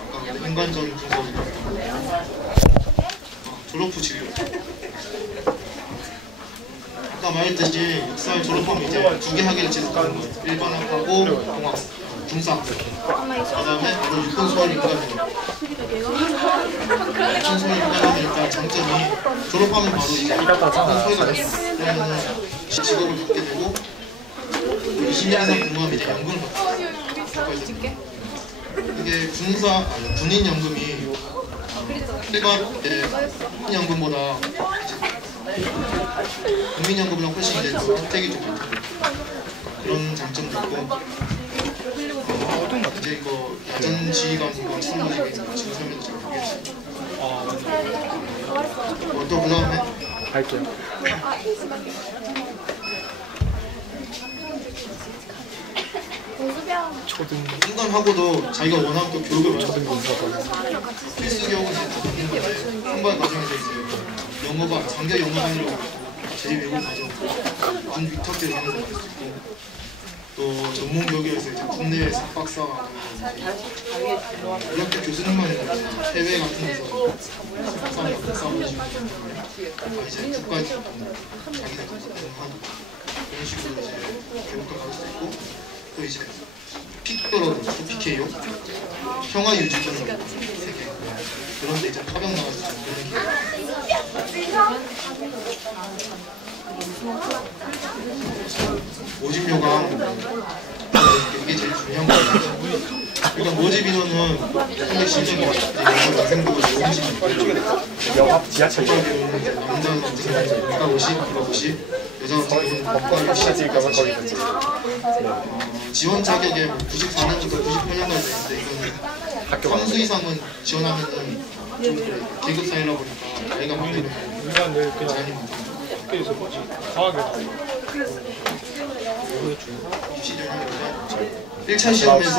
아까 인간적인 분석이나 졸업 후 진로. 아까 말했듯이 6살 졸업하면 이제 2개 학위를 지속하는 거예요. 일반학하고 공학, 군사학교. 그다음에 바로 육군 소환 입과가 됩니다. 육군 소환 입과가 되니까 장점이 졸업하면 바로 이제 육군 소위가 되면 직업을 갖게 되고 20년 이상 근무하면 이제 연금을 받게 됩니다. 이게 군인 연금이 일반 군인연금보다 국민연금이랑 훨씬 이제 혜택이 좀 많고 그런 장점도 있고 이제 이거 야전 지휘관과 참모직이 지금 설명을 잘 모르겠어요. 또 그 다음에 할게요. 초등 인간하고도 자기가 원하는 또 교육을 필수 교육은 받는 건데 선발 과정에서 이제 영어가 장기 영어반이라고 제2외국 과정 준 위탁제 하는 것도 있고 또 전문 교육에서 이제 국내에 석박사가 연락대 교수님만 해외 같은 데서 석박사나 박사를 해주고 이제 국가에서 자기들 하고 이런 식으로 이제 교육을 받을 수 있고 또 이제 픽더라든지 PKO 평화 유지권 3개 그런 데 이제 파병 나가서 그런 모집료가 이게 제일 중요한 거예요. 일단 모집 인원은 현재 실적이 학생부가 50명 영업 지하철 남자 같은 경우는 250, 여자 같은 경우는 법과 60까지 지원 자격에 94년부터 98년까지 되는데 이건 선수 이상은 지원하면은 좀 그래 계급 사회라 보니까 나이가 많으면 인간을 그냥 학교에서 뭐지 과학에 1차 시험에서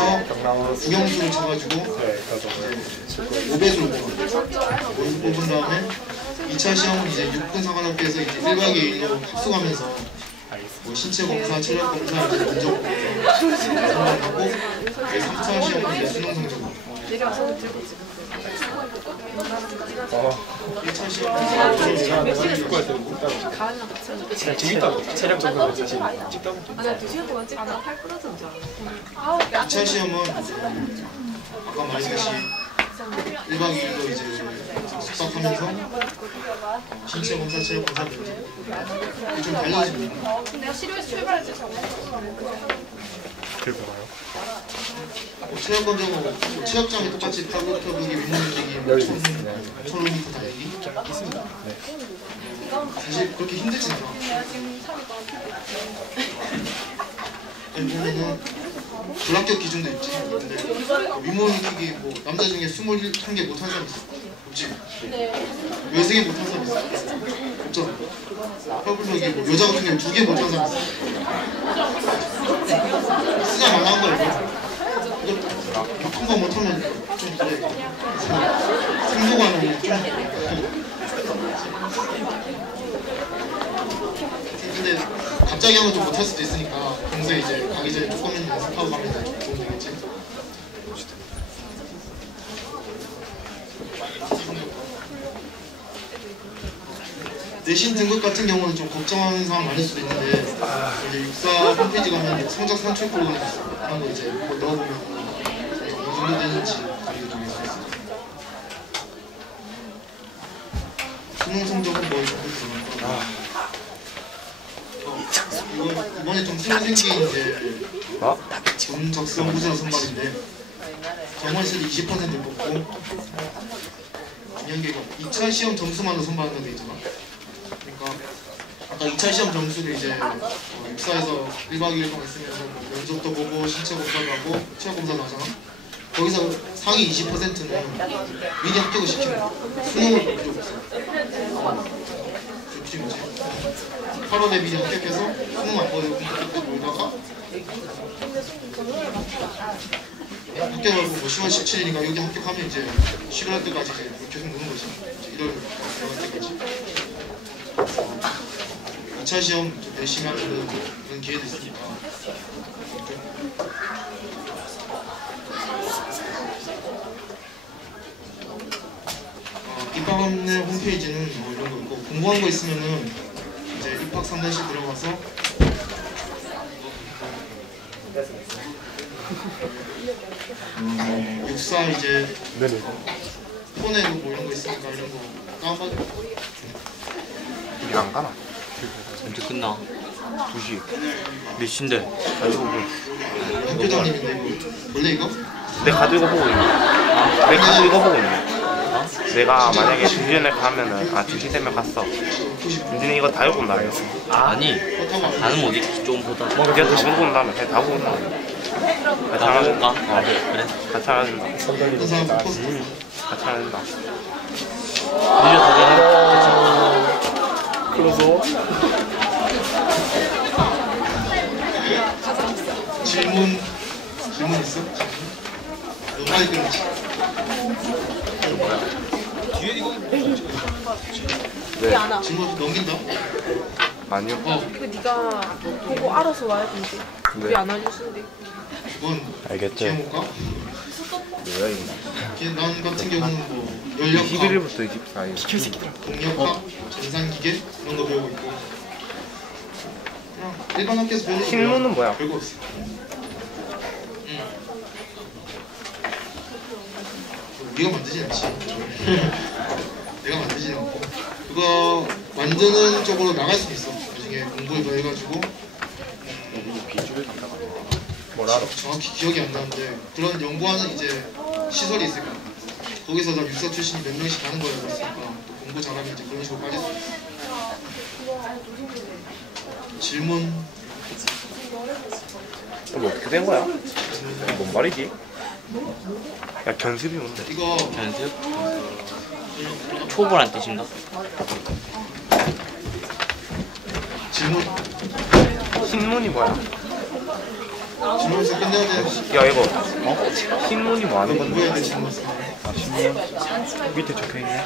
국영수를 쳐가지고 500으로 뽑은 다음에 2차 시험은 이제 육군사관학교에서 이제 1박 2일로 합숙하면서 뭐 신체 검사, 체력 검사 이제 면접 하고 3차 시험은 이제 수능 성적 1차 시험은 재밌다고 체력 적응을 사실 찍다 보면 2차 시험은 아까 말했듯이 1박 2일로 이제 숙박하면서 신체 검사, 체력 검사 면접 좀 달라집니다. 내가 실효에서 출발했지 그게 뭐가요? 체력 검정은 체력장이 똑같이 팔로 펴기, 윗몸 뛰기, 1000m 달리기 있습니다. 네. 사실 그렇게 힘들진 않아. 보면은 불합격 기준도 있지. 근데 윗몸 뛰기 뭐 남자 중에 21개 못한 사람 있어. 없지? 13개 못한 사람 있어. 없잖아. 혀블럭이 뭐 여자 같은 경우에 2개 못한 사람 있어. 쓰자 말한 거야. 겪은 거 못하면 좀 그래. 승부가는 좀. 근데 갑자기 하면 좀 못할 수도 있으니까 평소에 이제 가기 전에 조금은 연습하고 가면 도움 되겠지. 내신 등급 같은 경우는 좀 걱정하는 사람 많을 수도 있는데 이제 육사 홈페이지 가면 성적 산출 프로그램 하는 거 이제 넣어보면 어느 정도 되는지 가리가 좀 있어요. 수능 성적은 뭐 이렇게 들어가고 이번에 좀 새로 생긴 이제 전 적성 부서 선발인데 정원실 20% 뽑고 중요한 게 2차 시험 점수만으로 선발한다고 돼 있잖아. 그러니까 아까 2차 시험 점수를 이제 육사에서 1박 2일 동안 있으면서 뭐 면접도 보고 신체 검사도 하고 체력 검사도 하잖아. 거기서 상위 20%는 미리 합격을 시키는 거야. 수능을 볼 필요 없어. 좋지 뭐지. 8월에 미리 합격해서 수능 안 보내고 그때까지 놀다가 합격하고 뭐 10월 17일인가 여기 합격하면 이제 11월 때까지 이제 계속 노는 거지. 1월 들어갈 때까지. 2차 시험 좀 열심히 하는 그런 기회도 있으니까. 입학원의 홈페이지는 이런 거 있고, 궁금한 거 있으면은 이제 입학 상담실 들어가서 육사 이제 네네. 폰에도 뭐 이런 거 있으니까 이런 거 다운받아. 이게 안 가나? 언제 끝나? 2시. 몇 시인데? 가지고 학교장님인데 이거 원래 이거? 내 카드 이거 보고 있네. 내 카드 이거 보고 있네. 내가 만약에 2시 전에 가면은 2시 되면 갔어. 윤진이 이거 다 읽고 온다 이거. 아니 나는 못 읽지 좀 보다. 네가 다 보고 온다며. 다 보고 온다. 같이 나 하나 볼까? 준다. 그래. 같이 하나 준다. 어떤 사람 포스트 같이 하나 준다. 밀려 클로즈. 질문 있어? 너 빨리 끊지. 네. 질문 넘긴다? 아니요. 그 네가 보고 알아서 와야 된대. 우리 네. 안 알려준대. 그건 알겠죠. 기해볼까? 뭐야 이거. 난 같은 경우는 뭐 연령학, 21일부터 24일. 동력학, 전산기계 이런 거 배우고 있고 그냥 일반 학교에서 배우는 거 신문은 뭐야? 별거 없어. 우리가 만들진 않지. 내가 만들지는 않고 그거 만드는 쪽으로 나갈 수도 있어. 나중에 공부를 더 해가지고 뭐라? 정확히 기억이 안 나는데 그런 연구하는 이제 시설이 있을 거야. 거기서 나 육사 출신이 몇 명씩 가는 걸 알고 있으니까 또 공부 잘하면 이제 그런 식으로 빠질 수 있어. 질문 이거 어떻게 된 거야? 뭔 말이지? 야 견습이 뭔데? 이거 연습? 초보란 뜻인가? 질문 신문이 뭐야? 질문에서 끝내야 돼. 야 이거 신문이 뭐 하는 건데? 공부해야 돼 질문. 아 신문? 밑에 적혀있네.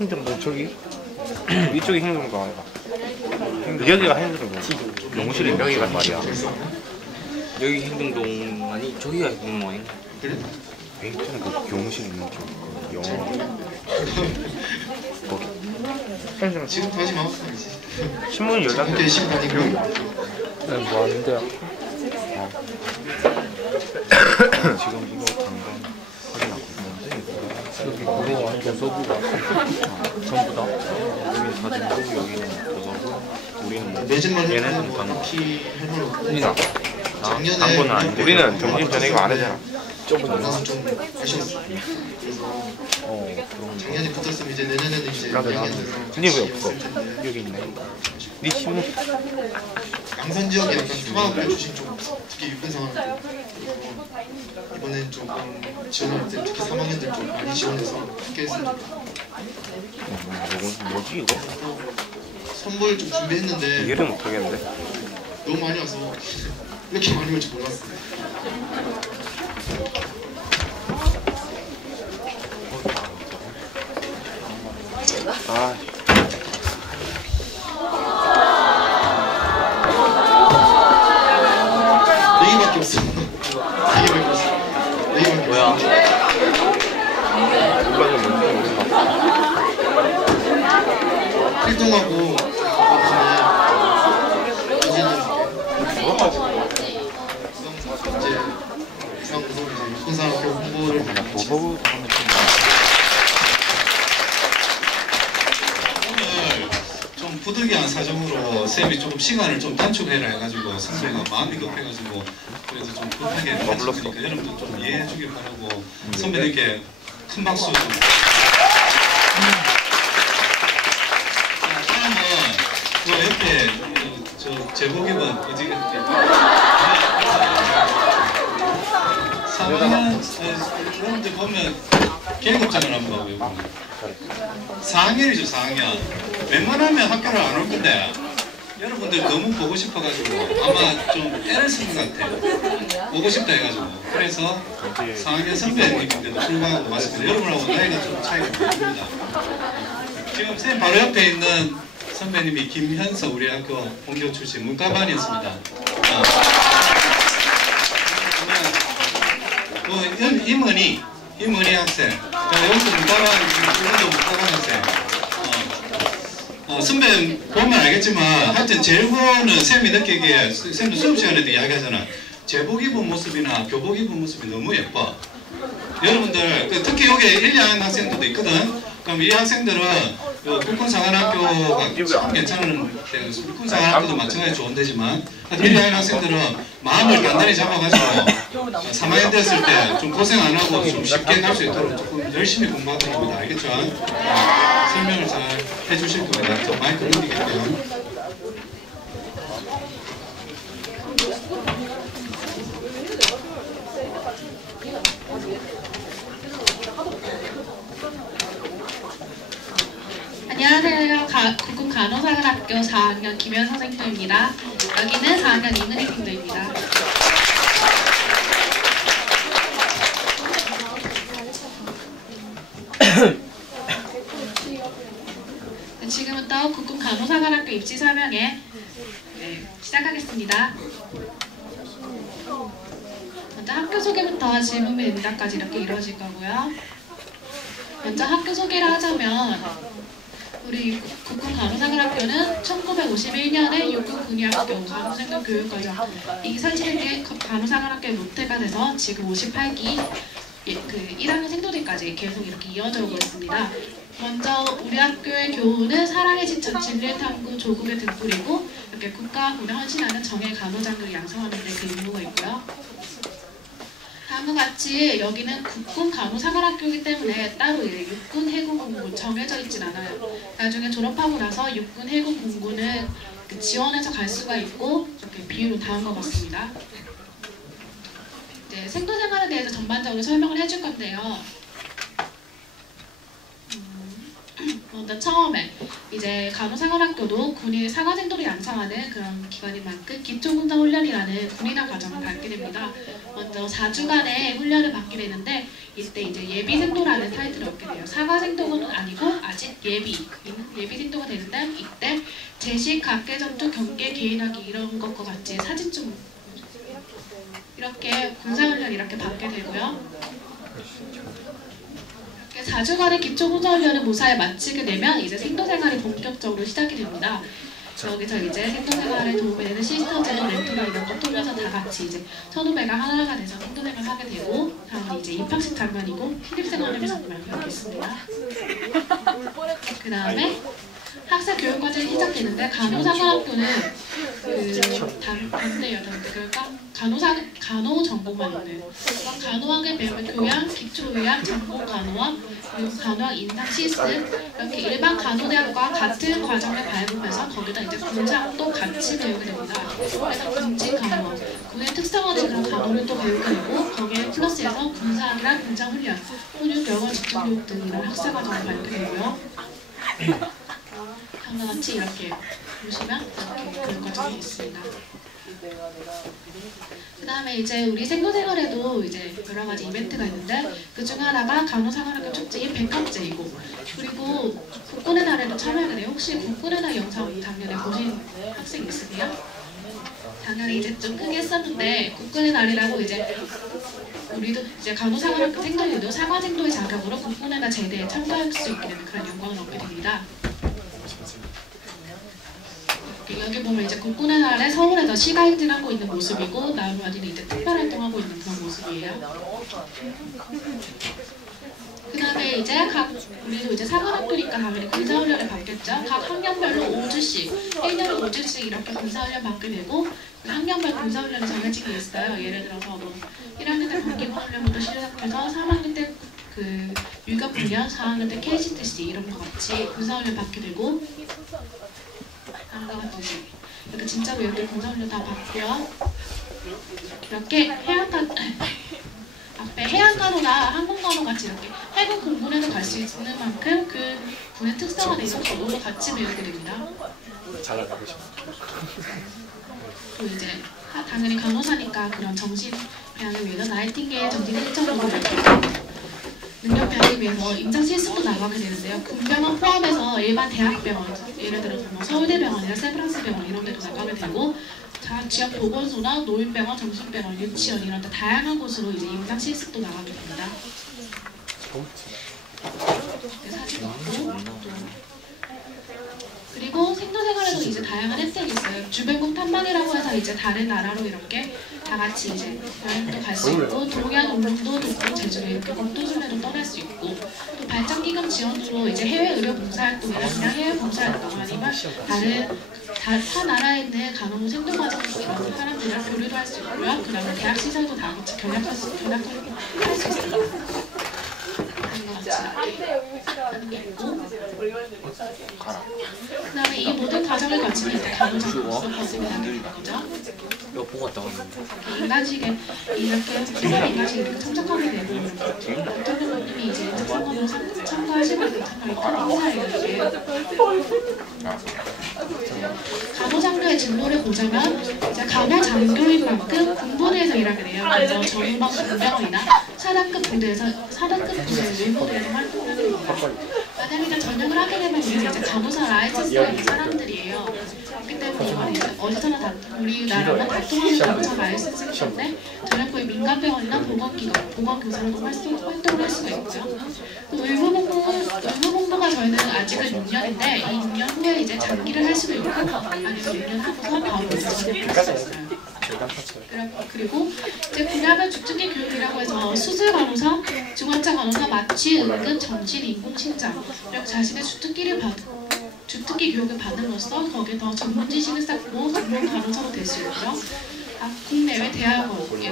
행정동 저기? 이쪽이 행정동 아이가? 여기가 행정동. 용실이 여기가 말이야. 여기 행정동 아니 저기가 행정동 아닌가? 그래? 왼쪽은 그 교무실 있는 쪽. 영어. 거기. 행정 지금 다시 마우스 아니지? 신문 연락해. 이렇게 심 다니고 네, 뭐 하는데요? 지금 이거 당장 확인하고 있는데 여기 그거 완전 서부가 전부 다. 여기 사진도 여기는 그거고 우리는 뭐 매진만 얘네는 해도 방 키 해보려고. 우리나 작년에 당분은 아닌데 우리는 점심 저녁 이거 안 하잖아. 나는 좀 아쉬웠어. 그래서 작년에 붙었으면 이제 내년에는 이제 나도. 2학년 돼서 근데 왜 같이 없어? 왔을 텐데. 여기 있네. 네 신문 양산 지역이 약간 상하학교 출신 쪽 특히 육군상하학교 이번엔 조금 지원할 때 특히 3학년들 좀 많이 지원해서 함께 했으면 좋겠다. 이거 뭐지 이거? 선물 좀 준비했는데 이해를 못 하겠는데. 너무 많이 와서 이렇게 많이 올 줄 몰랐어. 아. 네 개밖에 없어. 네 개밖에 없어. 네 개밖에 뭐야? 없어. 누가 좀 뭔지 모른다. 활동하고 이제 이상부서 이제 육군사학교 홍보를 보고 오늘 좀 부득이한 사정으로 쌤이 조금 시간을 좀 단축해라 해가지고 선배가 마음이 급해가지고 그래서 좀 급하게 해주니까 여러분들 좀 이해해 주길 바라고 선배님께 큰 박수. 자, 다음은 저 옆에 저 제복입은 어디가 3학년 여러분들 보면 계급장을 한번 보고 4학년이죠 4학년 웬만하면 학교를 안 올 건데 여러분들 너무 보고 싶어가지고 아마 좀 애를 쓴 것 같아요. 보고 싶다 해가지고 그래서 4학년 선배님인데도 불구하고 왔습니다. 여러분하고 나이가 좀 차이가 많이 납니다. 지금 선생님 바로 옆에 있는 선배님이 김현서 우리 학교 본교 출신 문과반이었습니다. 임은희 학생. 자, 여기서 못 따라가는 학생. 선배 보면 알겠지만 하여튼 제일고는 쌤이 느끼기에 쌤도 수업 시간에도 이야기하잖아. 제복 입은 모습이나 교복 입은 모습이 너무 예뻐. 여러분들 특히 여기 1, 2학년 학생들도 있거든. 그럼 이 학생들은 국군사관학교가 참 괜찮은 국군사관학교도 마찬가지 좋은 데지만 1, 2학년 학생들은 마음을 단단히 잡아가지고 3학년 됐을 때 좀 고생 안 하고 좀 쉽게 갈 수 있도록 조금 열심히 공부하도록 합니다. 알겠죠? 설명을 잘 해주실 겁니다. 저 마이크 넘기겠고요. 안녕하세요. 국군 간호사관학교 4학년 김현서 생도입니다. 여기는 4학년 이문희 생도입니다. 지금부터 국군 간호사관학교 입시 설명회 시작하겠습니다. 먼저 학교 소개부터 질문 및 응답까지 이렇게 이루어질 거고요. 먼저 학교 소개를 하자면 우리 국군 간호사관학교는 1951년에 육군 군의학교 간호생도 교육과정 이 설치된 게 간호사관학교의 모태가 돼서 지금 58기 그 1학년 생도들까지 계속 이렇게 이어져 오고 있습니다. 먼저 우리 학교의 교우는 사랑의 지천 진리의 탐구 조국의 등불이고 이렇게 국가와 군에 헌신하는 정예 간호장교를 양성하는 데 그 임무가 있고요. 다음과 같이 여기는 국군 간호사관학교이기 때문에 따로 육군 해군 공군 정해져 있진 않아요. 나중에 졸업하고 나서 육군 해군 공군은 지원해서 갈 수가 있고 이렇게 비율은 다음과 같습니다. 이제 생도생활에 대해서 전반적으로 설명을 해줄 건데요. 먼저 처음에 이제 간호사관학교도 군인 사관생도를 양성하는 그런 기관인 만큼 기초군사훈련이라는 군인화 과정을 받게 됩니다. 먼저 4주간의 훈련을 받게 되는데 이때 이제 예비생도라는 타이틀을 얻게 돼요. 사관생도는 아니고 아직 예비생도가 되는데 이때 제식, 각계전투, 경계, 개인화기 이런 것과 같이 사진좀 이렇게 군사훈련 이렇게 받게 되고요. 4주간의 기초군사훈련을 무사히 마치게 되면 이제 생도생활이 본격적으로 시작이 됩니다. 여기서 이제 생도생활에 도움이 되는 시스터제도 렌토나 이런 거 통해서 다 같이 이제 선후배가 하나가 돼서 생도생활을 하게 되고 다음은 이제 입학식 장면이고 신입생활을 장면이 있습니다. 그 다음에 학생 교육 과정이 시작되는데 간호사관학교는 반대예요. 그러니까 간호 전공만 있는 간호학을 배우면 교양, 기초의학, 전공 간호학, 그리고 간호학 인상 시스템 이렇게 일반 간호대학과 같은 과정을 밟으면서 거기다 이제 군사학도 같이 배우게 됩니다. 그래서 군진 간호학, 군의 특성화된 그런 간호를 또 배우게 되고 거기에 플러스해서 군사학이랑 군장훈련, 훈육, 영어, 집중교육 등 이런 학사과정을 밟게 되고요. 다음과 같이 이렇게 보시면 이렇게 교육 과정이 있습니다. 그 다음에 이제 우리 생도생활에도 이제 여러 가지 이벤트가 있는데 그 중 하나가 간호사관학교 축제인 백합제이고 그리고 국군의 날에도 참여하게 돼요. 혹시 국군의 날 영상 작년에 보신 학생 있으세요? 작년에 이제 좀 크게 했었는데 국군의 날이라고 이제 우리도 이제 간호사관학교 생도들도 사관생도의 자격으로 국군의 날 제대에 참가할 수 있게 되는 그런 영광을 얻게 됩니다. 여기 보면 이제 국군의 날에 서울에서 시가행진하고 있는 모습이고 나머지는 이제 특별활동하고 있는 그런 모습이에요. 그 다음에 이제 우리도 이제 사관학교니까 당연히 군사훈련을 받겠죠. 각 학년별로 5주씩, 1년에 5주씩 이렇게 군사훈련 받게 되고 학년별 군사훈련이 정해진 게 있어요. 예를 들어서 뭐 1학년 때 공기훈련부터 시작해서 3학년 때 그 유격훈련, 4학년 때 KCTC 이런 거 같이 군사훈련 받게 되고 다음과 같이 이렇게 진짜로 이렇게 군사훈련 다 받고요. 이렇게 앞에 해양간호나 항공간호 같이 이렇게 해군 공군에도 갈 수 있는 만큼 그 군의 특성화돼 있어서 저도 같이 배우게 됩니다. 잘 나가고 싶어. 또 이제 당연히 간호사니까 그런 정신 배양을 위해서 나이팅게일 정신 1.5를 능력 배양을 위해서 임상 실습도 나가게 되는데요. 군병원 포함해서 일반 대학병원, 예를 들어서 뭐 서울대병원이나 세브란스병원 이런 데도 나가게 되고 각 지역 보건소나 노인병원, 정신병원, 유치원 이런 데 다양한 곳으로 이제 임상 실습도 나가게 됩니다. 사진 있고 그리고 생존생활에도 이제 다양한 혜택이 있어요. 주변국 탐방이라고 해서 이제 다른 나라로 이렇게 다 같이 이제 여행도 갈 수 있고 동해안 울릉도, 독도, 제주도 이렇게 국도순례도 떠날 수 있고 또 발전기금 지원으로 이제 해외 의료 봉사활동이나 그냥 해외 봉사활동 아니면 타 나라에 있는 간호 생존과정 이런 사람들이랑 교류도 할 수 있고요. 그 다음에 대학 시설도 다 같이 견학할 수 있습니다. 그다음에 이 모든 과정을 거치면 이제 간호사로서 거치게 되는 거죠. 이거 보고 왔다 왔는데. 인간식에 이렇게 기본 인간식이 이렇게 참석하게 되고 어떤 부모님이 이제 참관을 참가하시고 있는 참관이 큰 인사예요. 간호장교의 진로를 보자면 이제 간호장교인 만큼 군부대에서 일하게 돼요. 그래서 전후방 공병원이나 사단급 부대에서 일부대에서 활동하게 됩니다. 만약에 이제 전역을 하게 되면 이제 간호사 라이센스가 있는 사람들이에요. 그렇기 때문에 이거는 이제 어디서나 우리나라만 달동하는 간호사 라이센스가 있는데 전역부의 민간병원이나 보건교사로도 활동을 할 수가 있고요. 의무봉도가 저희는 아직은 6년인데 이 6년 후에 이제 장기를 할 수도 있고 아니면 6년 하고서 바로 전역을 할 수 있어요. 그리고 이제 분야별 주특기 교육이라고 해서 수술 간호사, 중환자 간호사, 마취, 은근, 정신, 인공심장 이렇게 자신의 주특기 교육을 받음으로써 거기에 더 전문 지식을 쌓고 전문 간호사로 될 수 있고요. 국내외 대학원, 국내나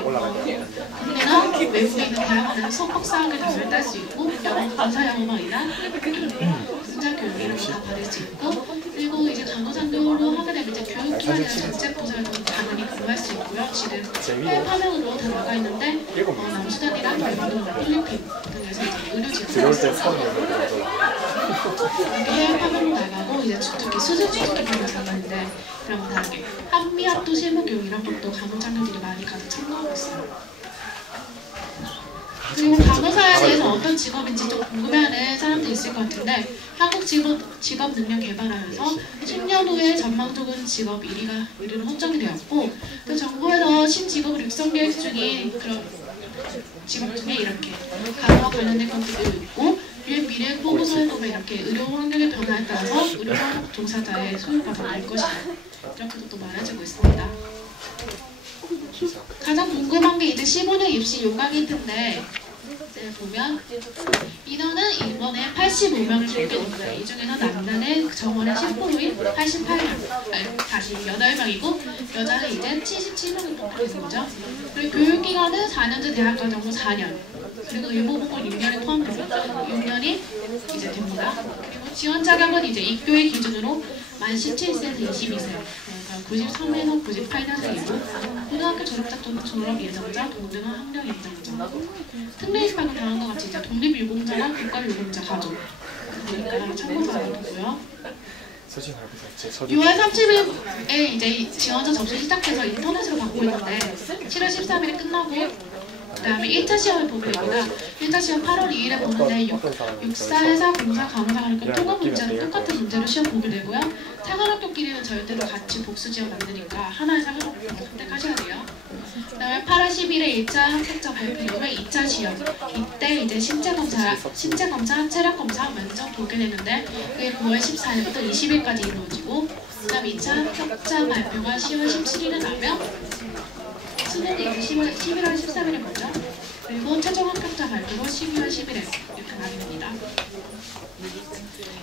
외국에 있는 대학원에서 석박사학을 담을 딸 수 있고 간호사 영어망이나 승자 교육 이런 거 다 받을 수 있고 그리고 이제 간호장교로 하게 되면 이제 교육기관이나 전체부서에도 당연히 근무할 수 있고요. 지금 해외 파병으로 다 나가 있는데 남수단이랑 일본, 필리핀 등에서 이제 의료진을 이렇게 해외 파병으로 나가고 이제 주특기, 수술 주특기 병원에서 나가는데 그런 거 다르게 한미합도 실무교육 이런 것도 간호장교들이 많이 가서 참가하고 있어요. 그리고 간호사에 대해서 어떤 직업인지 좀 궁금해하는 사람들이 있을 것 같은데 한국 직업 능력 개발하면서 10년 후에 전망적인 직업 1위는 선정이 되었고 또 정부에서 신직업을 육성 계획 중인 그런 직업 중에 이렇게 간호와 관련된 것들도 있고 유엔 미래 보고서에 보면 이렇게 의료 환경의 변화에 따라서 의료 종사자의 소유가 늘 것이다 이렇게도 또 말해주고 있습니다. 가장 궁금한 게 이제 15년 입시 요강히트인데 보면 인원은 이번에 85명을 뽑겠는데 이 중에서 남자는 정원의 10%인 88명, 다시 8명이고 여자는 이제 77명을 뽑게 되는 거죠. 그리고 교육기간은 4년제 대학과정으로 4년, 그리고 일부분은 6년에 포함됩니다. 6년이 이제 됩니다. 그리고 지원 자격은 이제 입교의 기준으로 만 17세에서 22세, 그러니까 93에서 98년생이고 고등학교 졸업 예정자, 동등한 학력 예정자. 특례입학은 다음과 같이 이제 독립유공자나 국가유공자 가족. 그러니까 참고사항이 있고요. 6월 30일에 이제 지원자 접수 시작해서 인터넷으로 받고 있는데 7월 13일에 끝나고 그 다음에 1차 시험을 보게 됩니다. 1차 시험 8월 2일에 보는데 6사, 회사, 공사, 간호사 가니까 통합 문제는 똑같은 문제로 시험 보게 되고요. 사관학교끼리는 절대로 같이 복수 지원 안 되니까 하나의 사관학교 선택하셔야 돼요. 그 다음에 8월 10일에 1차 합격자 발표 이후에 2차 시험. 이때 이제 신체검사, 체력검사, 면접 보게 되는데 그게 9월 14일부터 20일까지 이루어지고 그 다음 2차 합격자 발표가 10월 17일에 나면 수능이 이제 11월 13일에 먼저 그리고 최종 합격자 발표로 12월 10일에 이렇게 나게 됩니다.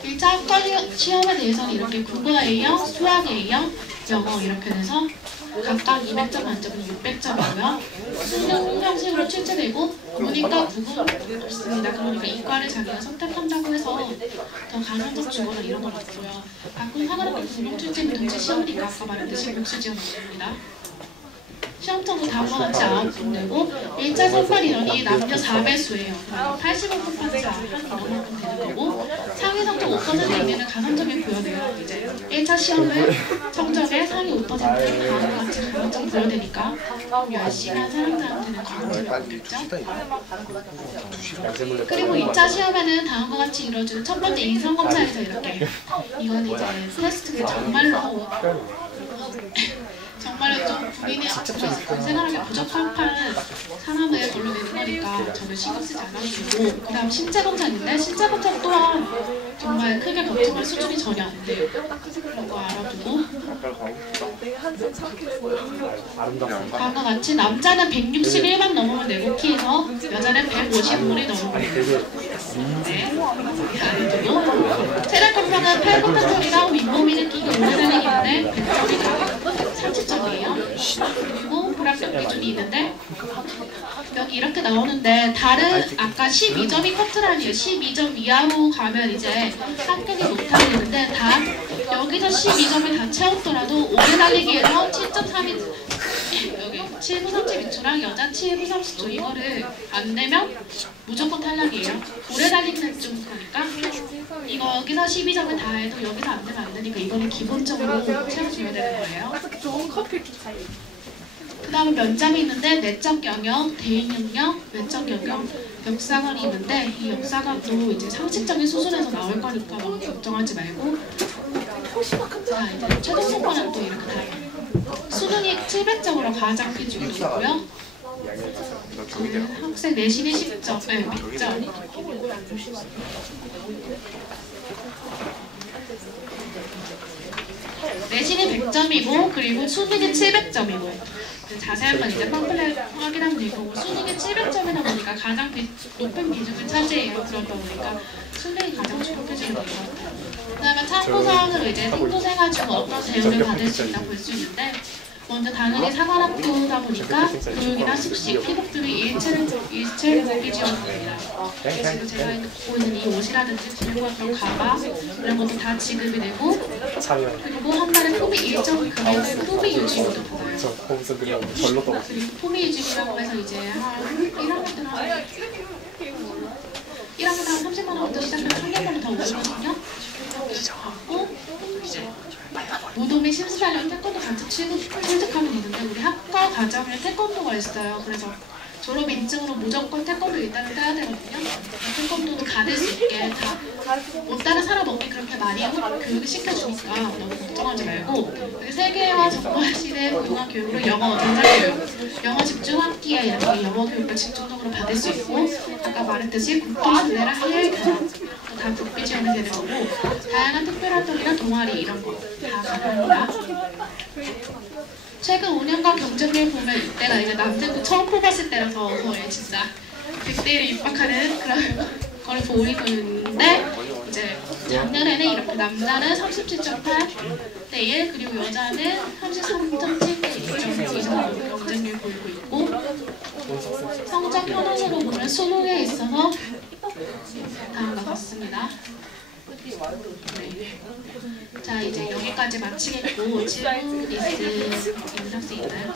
1차 합격 시험에 대해서는 이렇게 국어 A형, 수학 A형, 영어 이렇게 돼서 각각 200점 만점은 600점이고요. 수능 형식으로 출제되고 문이과 국어 없습니다. 그러니까 이과를 자기가 선택한다고 해서 더 가산점 주거나 이런 건 없고요. 가끔 사관학교 분명 출제 동시 시험이니까 아까 말했듯이 복수 지원 안 됩니다. 시험장도 다음과 같이 9군데고 1차 선발 인원이 남녀 4배수예요. 85분 판자 한 인원만큼 되는 거고 상위 성적 5% 이내는 가산점이 부여돼요. 이제 1차 시험은 성적의 상위 5%는 다음과 같이 가산점이 부여되니까 열심히 한 사람들한테는 가산점이 없겠죠. 그리고 2차 시험에는 다음과 같이 이루어지는 첫 번째 인성검사에서 이렇게 이건 이제 테스트가 정말로 정말 좀 본인이 생활하기 부족한 사람을 걸러내는 거니까 저는 신경 쓰지 않았고, 그 다음 신체 검사인데 신체 검사 또한 정말 크게 걱정할 수준이 전혀 안 돼요. 그런 거 알아두고, 다음과 같이 남자는 161만 넘으면 내복키에서 여자는 155이 넘으면 네, 알아두고, 체력 검사는 팔굽혀펴기랑 윗몸 일으키기 오래 달리기인데 100점이 30점이에요. 그리고 불합격 기준이 있는데 여기 이렇게 나오는데 다른 아까 12점이 커트라인이에요. 12점 이하로 가면 이제 합격이 못하게 되는데 다 여기서 12점이 다 채웠더라도 오래 달리기에서 7.3이 여기 7분 32초랑 여자 7분 30초 이거를 안 내면 무조건 탈락이에요. 오래 달리기는 좀 그러니까 이거 여기서 12점을 다 해도 여기서 안 되면 안 되니까 이거는 기본적으로 채워줘야 되는 거예요. 그 다음에 면접이 있는데 내적 영역, 대인 능력, 외적 영역, 역사관이 있는데 이 역사관도 이제 상식적인 수준에서 나올 거니까 너무 걱정하지 말고, 자 이제 최종 성과는 또 이렇게 다요. 수능이 700점으로 가장 비중이 높고요. 학생 내신이 10점, 네, 100점. 내신이 100점이고 그리고 수능이 700점이고 자세한 건 이제 팜플렛 확인하면 될 거고, 수능이 700점이다 보니까 가장 높은 비중을 차지해요. 그러다 보니까 수능이 가장 주목해주는 것 같아요. 그 다음에 참고사항으로 이제 생도생활 중 어떤 대우를 받을 수 있다고 볼 수 있는데, 먼저 당연히 사관학교다 보니까 교육이나 숙식, 피복들이 일체 보기 지원됩니다. 지금 제가 입고 있는 이 옷이라든지 교육학교 가방 이런 것도 다 지급이 되고, 그리고 한 달에 포비 일정 금액을 포비 유지비도 받아요. 그리고 포비 유지비라고 해서 이제 한 1학년 때는 한 30만 원부터 시작해서 3년간은 더 오르거든요. 받고 이제 노동 및 심사위원 태권도 같이 취득하면 되는데 우리 학과 과정에 태권도가 있어요. 그래서 졸업 인증으로 무조건 태권도 일단은 따야 되거든요. 태권도도 가릴 수 있게 다 못 따는 사람 없게 그렇게 많이 교육을 시켜주니까 너무 걱정하지 말고, 여기 세계화 정말 시대 문화 교육으로 영어, 전자교육, 영어 집중 학기에 이렇게 영어 교육을 집중적으로 받을 수 있고, 아까 말했듯이 국토교내랑 해외 교육 다 국비 지원이 되는 거고, 다양한 특별활동이나 동아리 이런 거 다 가능합니다. 최근 5년간 경쟁률 보면 이때가 이제 남대구 처음 뽑았을 때라서 거의 진짜 100대 1에 입학하는 그런 걸 보이고 있는데, 이제 작년에는 이렇게 남자는 37.8대 1 그리고 여자는 33.7대 1 정도 경쟁률 보이고 있고, 성적 현황으로 보면 수능에 있어서 다음과 같습니다. 네. 자 이제 여기까지 마치겠고 질문 있는 학생 있나요?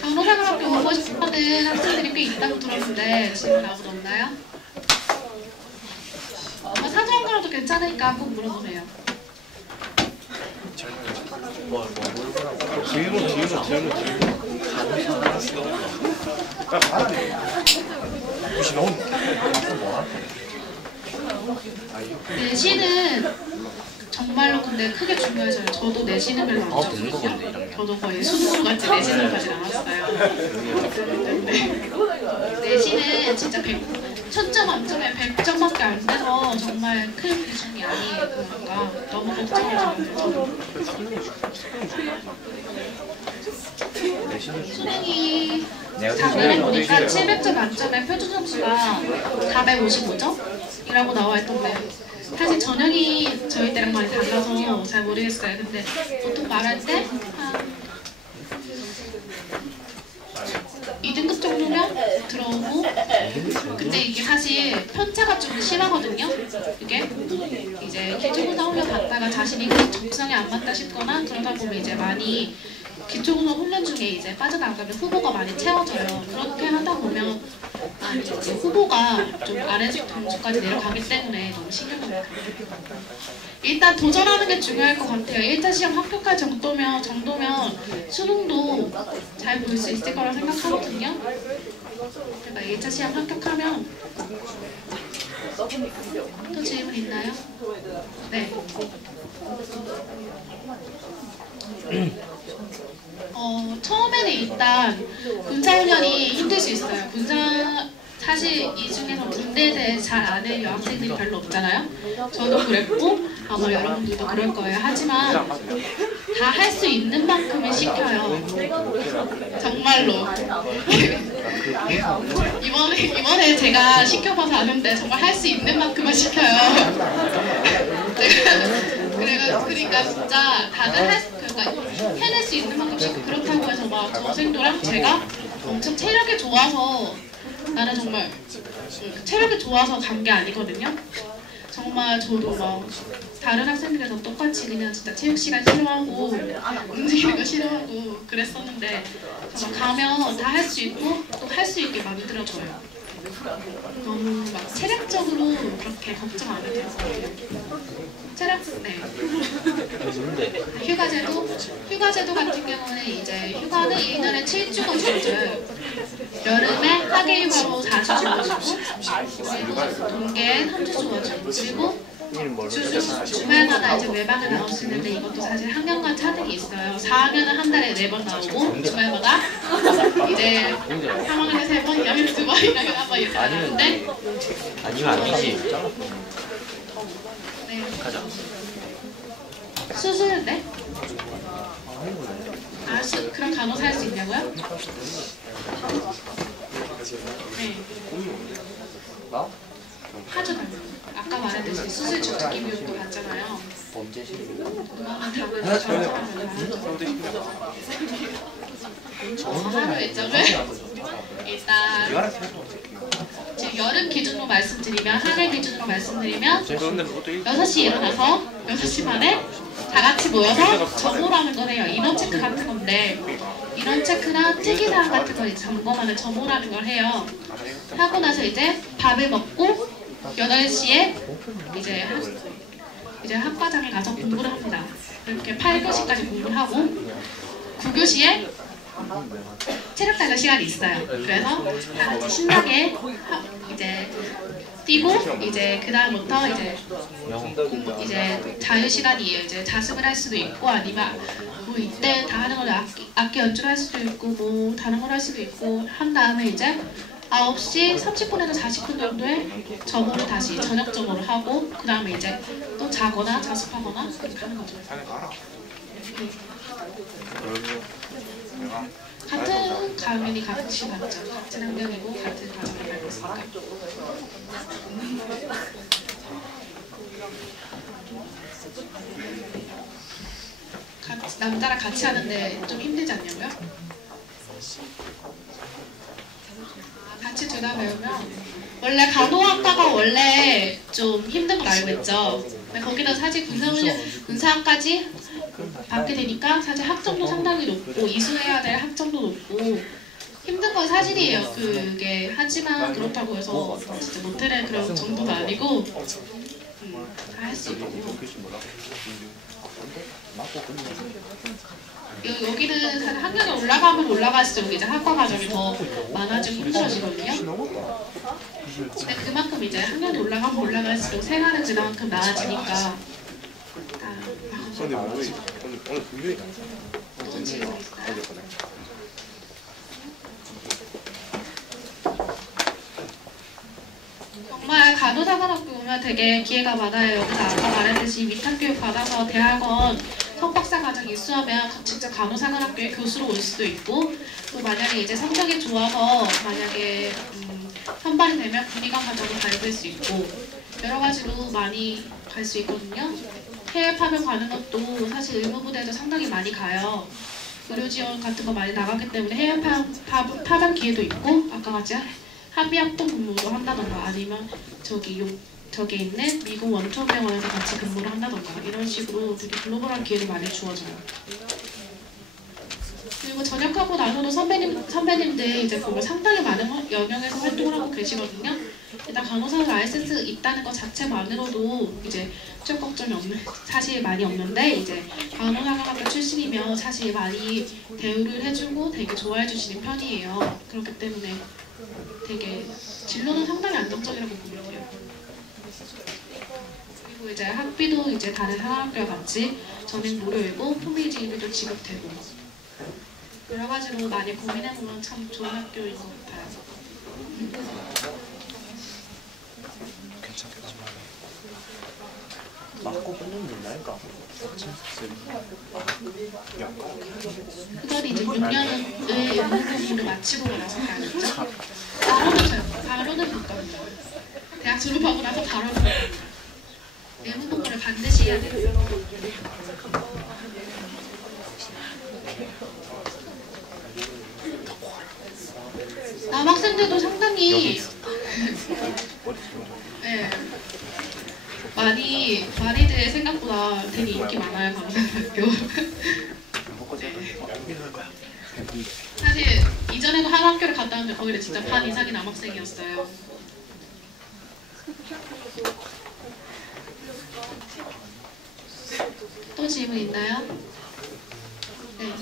간호사관학교 오고 싶어하는 학생들이 꽤 있다고 들었는데 질문 아무도 없나요? 사정관도 괜찮으니까 꼭 물어보세요. 질문. 내신은 정말로 근데 크게 중요해져요. 저도 내신은 별로 안 좋거든요. 저도 거의 수능같이 내신을 가진 않았어요. 내신은 진짜 1000점 만점에 100점밖에 안 돼서 정말 큰 비중이 아니에요. 그러니까 너무 걱정하지 마세요. 수능이 작년에 보니까 700점 만점에 표준 점수가 455점이라고 나와 있던데, 사실 전형이 저희 때랑 많이 달라서 잘 모르겠어요. 근데 보통 말할 때 한 2등급 정도면 들어오고, 근데 이게 사실 편차가 좀 심하거든요. 이게 이제 기초고사 훈련 받다가 자신이 적성에 안 맞다 싶거나 그러다 보면 이제 많이 기초고사 훈련 중에 이제 빠져나가면 후보가 많이 채워져요. 그렇게 하다 보면 이제 후보가 좀 아래 점수까지 내려가기 때문에 너무 신경을 써요. 일단 도전하는 게 중요할 것 같아요. 1차 시험 합격할 정도면 수능도 잘 볼 수 있을 거라 생각하거든요. 그러니까 1차 시험 합격하면 또 질문 있나요? 네. 처음에는 일단 군사훈련이 힘들 수 있어요. 사실 이 중에서 군대에 대해 잘 아는 여학생들이 별로 없잖아요. 저도 그랬고 아마 여러분들도 그럴 거예요. 하지만 다 할 수 있는 만큼은 시켜요. 정말로. 이번에 제가 시켜봐서 아는데 정말 할 수 있는 만큼은 시켜요. 그러니까 진짜 다들 그러니까 해낼 수 있는 만큼 시키고, 그렇다고 해서 막 저 생도랑 제가 엄청 체력이 좋아서 나는 정말 체력이 좋아서 간 게 아니거든요. 정말 저도 막 다른 학생들에서 똑같이 그냥 진짜 체육 시간 싫어하고 움직이는 거 싫어하고 그랬었는데 정말 가면 다 할 수 있고 또 할 수 있게 만들어줘요. 너무 막 체력적으로 그렇게 걱정 안 해도 돼요. 네. 휴가제도 같은 경우는 이제 휴가는 1년에 7주가 주어져요. 여름에 학예휴가로 4주 주어지고, 그리고 동계엔 3주 주어지고, 그리고 주말마다 이제 외박을 나올 수 있는데 이것도 사실 학년간 차등이 있어요. 4학년은 한 달에 4번 나오고 주말마다 이제 3학년에 3번, 2학년에 2번, 2학년에 한 번 이렇게 나오는데 아니면 아니지. 네. 가자. 수술인데? 그럼 간호사 할 수 있냐고요? 네. 하죠, 당연히. 아까 말했듯이 수술 주특기 교육도 받잖아요. 그거는 당연히 하루 일정을 일단 지금 여름 기준으로 말씀드리면, 하늘 기준으로 말씀드리면 6시 일어나서 6시 반에 다 같이 모여서 점호라는 걸 해요. 인원 체크 같은 건데 인원 체크랑 특이사항 같은 걸 점검하는 점호라는 걸 해요. 하고 나서 이제 밥을 먹고 8시에 이제 학과장에 가서 공부를 합니다. 이렇게 8교시까지 공부를 하고 9교시에 체력 단련 시간이 있어요. 그래서 다 같이 신나게 이제 뛰고 이제 그 다음부터 이제 자유 시간이에요. 이제 자습을 할 수도 있고 아니면 뭐 이때 다 하는 걸 악기 연주를 할 수도 있고 뭐 다른 걸 할 수도 있고 한 다음에 이제 9시 30분에서 40분 정도에 점호를 다시 저녁 점호를 하고 그 다음에 이제 또 자거나 자습하거나 그렇게 하는 거죠. 같은 가면이 같이 맞죠. 같은 환경이고 같은 과정을 밟고 있으니까. 남자랑 같이 하는데 좀 힘들지 않냐고요? 같이 둘 다 배우면 원래 간호학과가 원래 좀 힘든 걸 알고 있죠. 근데 거기다 사실 군사학까지 받게 되니까 사실 학점도 상당히 높고 이수해야 될 학점도 높고 힘든 건 사실이에요. 그게 하지만 그렇다고 해서 진짜 못해낼 그런 정도가 아니고 다 할 수 있고 여기는 사실 학년이 올라가면 올라갈수록 이제 학과 과정이 더 많아지고 힘들어지거든요. 근데 그만큼 이제 학년이 올라가면 올라갈수록 생활은 그만큼 나아지니까 어떤 질문 있어요? 정말 간호사관학교 오면 되게 기회가 많아요. 여기서 아까 말했듯이 위탁교육 받아서 대학원 석박사 과정 이수하면 직접 간호사관학교에 교수로 올 수도 있고 또 만약에 이제 성적이 좋아서 만약에 선발이 되면 군의관 과정을 밟을 수 있고 여러 가지로 많이 갈 수 있거든요. 해외 파병 가는 것도 사실 의무부대에도 상당히 많이 가요. 의료 지원 같은 거 많이 나가기 때문에 해외 파병 기회도 있고 아까 같이 한미합동 근무도 한다던가 아니면 저기 있는 미국 원초병원에서 같이 근무를 한다던가 이런 식으로 되게 글로벌한 기회를 많이 주어져요. 그리고 전역하고 나서도 선배님들 이제 보면 상당히 많은 영역에서 활동을 하고 계시거든요. 일단 간호사 라이센스 있다는 것 자체만으로도 이제 취업 걱정이 사실 많이 없는데 이제 간호사학과 출신이면 사실 많이 대우를 해주고 되게 좋아해 주시는 편이에요. 그렇기 때문에 되게 진로는 상당히 안정적이라고 보면 돼요. 이제 학비도 이제 다른 상학교와 같이 전액 무료이고 품위지급도 지급되고 여러 가지로 많이 고민해보면 참 좋은 학교인 것 같아요. 맞고 끊는 게 나을까? 그건 이제 6년의 연구공부를 마치고 나서 가야겠죠? 바로는 못 갑니다. 대학 졸업하고 나서 바로 못 갑니다. 연구공부를 반드시 해야 돼요. 남학생들도 상당히 네, 많이들 생각보다 되게 인기 많아요, 강사학교. 사실 이전에도 한 학교를 갔다 왔는데 거기는 진짜 반 이상이 남학생이었어요. 또 질문 있나요? 네.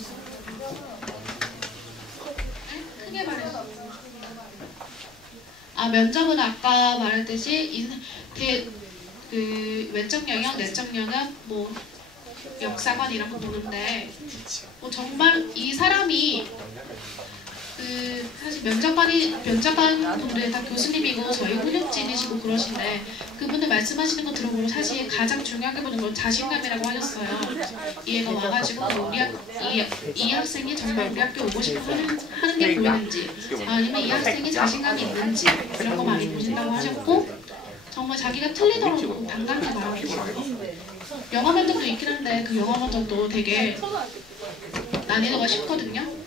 크게 말해서. 면접은 아까 말했듯이 그 외적 영역, 내적 영역, 뭐 역사관 이런 거 보는데 뭐 정말 이 사람이 그 사실 면접관 분들 다 교수님이고 저희 훈육진이시고 그러신데 그분들 말씀하시는 거 들어보면 사실 가장 중요하게 보는 건 자신감이라고 하셨어요. 얘가 와가지고 이 학생이 정말 우리 학교 오고 싶어 하는 게 보이는지 아니면 이 학생이 자신감이 있는지 이런 거 많이 보신다고 하셨고 정말 자기가 틀리더라도 당당하게 말하고 영어 면접도 있긴 한데 그 영어 면접도 되게 난이도가 쉽거든요.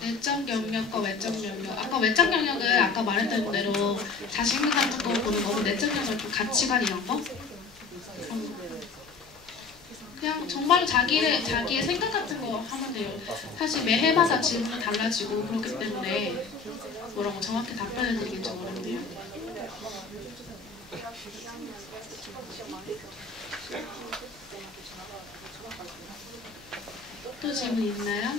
내적 영역과 외적 영역. 아까 외적 영역을 아까 말했던 대로 자신감 같은 거 보는 거고 내적 영역은 좀 가치관 이런 거. 그냥 정말로 자기의 생각 같은 거 하면 돼요. 사실 매해마다 질문은 달라지고 그렇기 때문에 뭐라고 정확히 답변을 드리긴 좀 어렵네요. 또 질문 있나요?